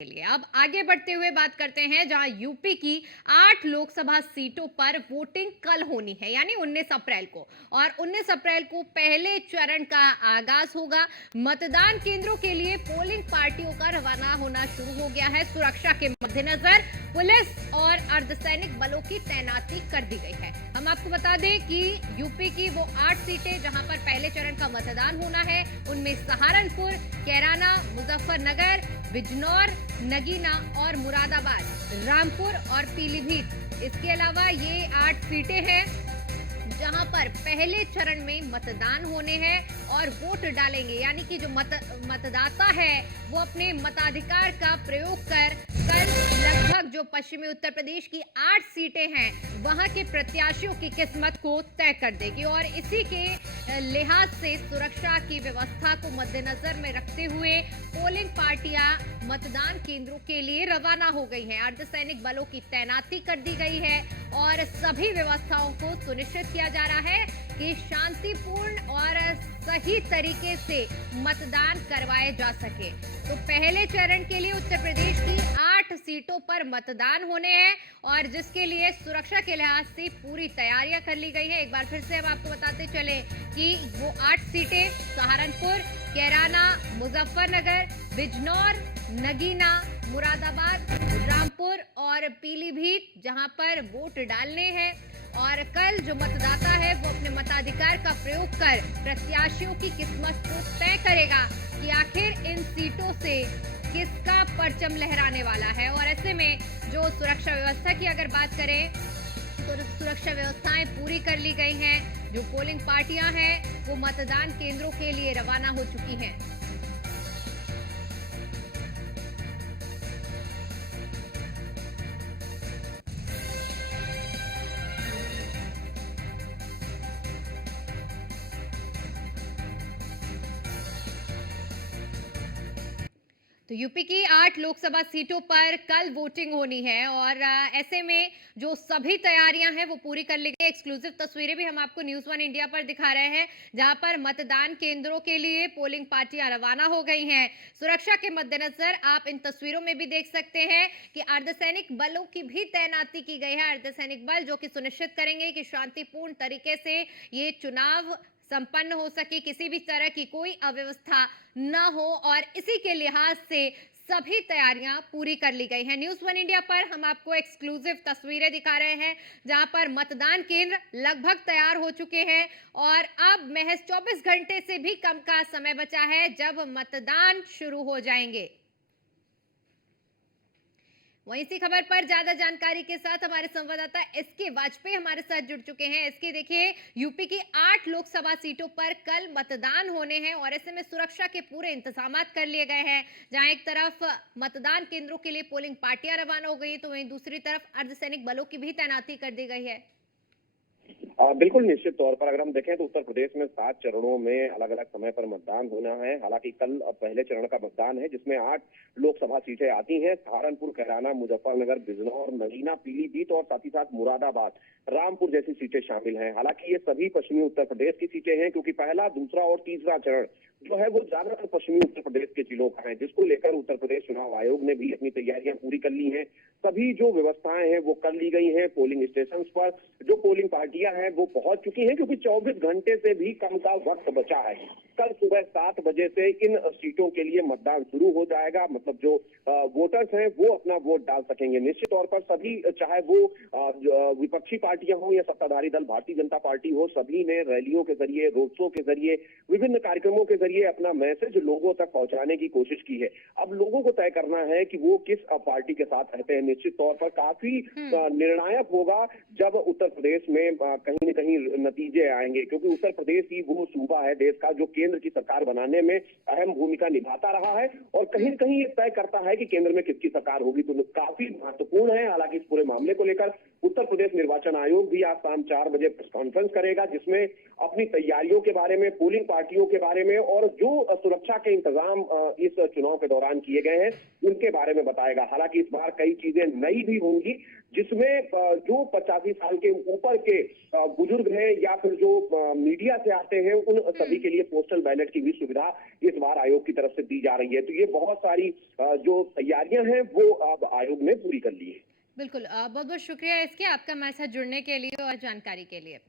के लिए। अब आगे बढ़ते हुए बात करते हैं जहां यूपी की 8 लोकसभा सीटों पर वोटिंग कल होनी है यानी 19 अप्रैल को। और 19 अप्रैल को पहले चरण का आगाज होगा। मतदान केंद्रों के लिए पोलिंग पार्टियों का रवाना होना शुरू हो गया है। सुरक्षा के मद्देनजर पुलिस और अर्धसैनिक बलों की तैनाती कर दी गई है। हम आपको बता दें कि यूपी की वो 8 सीटें जहां पर पहले चरण का मतदान होना है उनमें सहारनपुर, कैराना, मुजफ्फरनगर, बिजनौर, नगीना और मुरादाबाद, रामपुर और पीलीभीत। इसके अलावा ये 8 सीटें हैं जहां पर पहले चरण में मतदान होने हैं और वोट डालेंगे यानी कि जो मतदाता है वो अपने मताधिकार का प्रयोग कर कल लगभग जो पश्चिमी उत्तर प्रदेश की 8 सीटें हैं वहां के प्रत्याशियों की किस्मत को तय कर देगी। और इसी के लिहाज से सुरक्षा की व्यवस्था को मद्देनजर में रखते हुए पोलिंग पार्टियां मतदान केंद्रों के लिए रवाना हो गई हैं। अर्धसैनिक बलों की तैनाती कर दी गई है और सभी व्यवस्थाओं को सुनिश्चित किया जा रहा है कि शांतिपूर्ण और सही तरीके से मतदान करवाए जा सके। तो पहले चरण के लिए उत्तर प्रदेश की 8 सीटों पर मतदान होने हैं और जिसके लिए सुरक्षा के लिहाज से पूरी तैयारियां कर ली गई है। एक बार फिर से हम आपको बताते चले कि वो 8 सीटें सहारनपुर, कैराना, मुजफ्फरनगर, बिजनौर, नगीना, मुरादाबाद, रामपुर और पीलीभीत जहां पर वोट डालने हैं। और कल जो मतदाता है वो अपने मताधिकार का प्रयोग कर प्रत्याशियों की किस्मत को तय करेगा कि आखिर इन सीटों से किसका परचम लहराने वाला है। और ऐसे में जो सुरक्षा व्यवस्था की अगर बात करें तो सुरक्षा व्यवस्थाएं पूरी कर ली गई हैं। जो पोलिंग पार्टियां हैं वो मतदान केंद्रों के लिए रवाना हो चुकी हैं। तो यूपी की 8 लोकसभा सीटों पर कल वोटिंग होनी है और ऐसे में जो सभी तैयारियां हैं वो पूरी कर ली गई। एक्सक्लूसिव तस्वीरें भी हम आपको न्यूज़ वन इंडिया पर दिखा रहे हैं जहां पर मतदान केंद्रों के लिए पोलिंग पार्टियां रवाना हो गई हैं। सुरक्षा के मद्देनजर आप इन तस्वीरों में भी देख सकते हैं कि अर्धसैनिक बलों की भी तैनाती की गई है। अर्धसैनिक बल जो कि सुनिश्चित करेंगे कि शांतिपूर्ण तरीके से ये चुनाव संपन्न हो सके, किसी भी तरह की कोई अव्यवस्था न हो और इसी के लिहाज से सभी तैयारियां पूरी कर ली गई हैं। न्यूज़ वन इंडिया पर हम आपको एक्सक्लूसिव तस्वीरें दिखा रहे हैं जहां पर मतदान केंद्र लगभग तैयार हो चुके हैं और अब महज 24 घंटे से भी कम का समय बचा है जब मतदान शुरू हो जाएंगे। वहीं इसी खबर पर ज्यादा जानकारी के साथ हमारे संवाददाता एसके वाजपेयी हमारे साथ जुड़ चुके हैं। एसके, देखिए यूपी की 8 लोकसभा सीटों पर कल मतदान होने हैं और ऐसे में सुरक्षा के पूरे इंतजामात कर लिए गए हैं। जहां एक तरफ मतदान केंद्रों के लिए पोलिंग पार्टियां रवाना हो गई तो वहीं दूसरी तरफ अर्धसैनिक बलों की भी तैनाती कर दी गई है। बिल्कुल निश्चित तौर पर अगर हम देखें तो उत्तर प्रदेश में 7 चरणों में अलग अलग समय पर मतदान होना है। हालांकि कल पहले चरण का मतदान है जिसमें 8 लोकसभा सीटें आती हैं। सहारनपुर, कैराना, मुजफ्फरनगर, बिजनौर, नगीना, पीलीभीत और साथ ही साथ मुरादाबाद, रामपुर जैसी सीटें शामिल हैं। हालांकि ये सभी पश्चिमी उत्तर प्रदेश की सीटें हैं क्योंकि पहला, दूसरा और तीसरा चरण जो है वो ज्यादातर पश्चिमी उत्तर प्रदेश के जिलों का है, जिसको लेकर उत्तर प्रदेश चुनाव आयोग ने भी अपनी तैयारियां पूरी कर ली हैं। सभी जो व्यवस्थाएं हैं वो कर ली गई हैं। पोलिंग स्टेशन पर जो पोलिंग पार्टियां हैं वो पहुंच चुकी हैं क्योंकि 24 घंटे से भी कम का वक्त बचा है। कल सुबह 7 बजे से इन सीटों के लिए मतदान शुरू हो जाएगा। मतलब जो वोटर्स हैं वो अपना वोट डाल सकेंगे। निश्चित तौर पर सभी, चाहे वो विपक्षी पार्टियां हो या सत्ताधारी दल भारतीय जनता पार्टी हो, सभी ने रैलियों के जरिए, रोड शो के जरिए, विभिन्न कार्यक्रमों के जरिए अपना मैसेज लोगों तक पहुंचाने की कोशिश की है। अब लोगों को तय करना है कि वो किस पार्टी के साथ रहते हैं। निश्चित तौर पर काफी निर्णायक होगा जब उत्तर प्रदेश में कहीं न कहीं नतीजे आएंगे, क्योंकि उत्तर प्रदेश ही वो सूबा है देश का जो केंद्र की सरकार बनाने में अहम भूमिका निभाता रहा है और कहीं न कहीं ये तय करता है कि केंद्र में किसकी सरकार होगी। तो काफी महत्वपूर्ण है। हालांकि इस पूरे मामले को लेकर उत्तर प्रदेश निर्वाचन आयोग भी आज शाम 4 बजे प्रेस कॉन्फ्रेंस करेगा, जिसमें अपनी तैयारियों के बारे में, पोलिंग पार्टियों के बारे में और जो सुरक्षा के इंतजाम इस चुनाव के दौरान किए गए हैं उनके बारे में बताएगा। हालांकि इस बार कई चीजें नई भी होंगी, जिसमें जो 85 साल के ऊपर के बुजुर्ग हैं या फिर जो मीडिया से आते हैं, उन सभी के लिए पोस्टल बैलेट की भी सुविधा इस बार आयोग की तरफ से दी जा रही है। तो ये बहुत सारी जो तैयारियां हैं वो अब आयोग ने पूरी कर ली है। बिल्कुल बहुत बहुत शुक्रिया इसके, आपका हमारे साथ जुड़ने के लिए और जानकारी के लिए।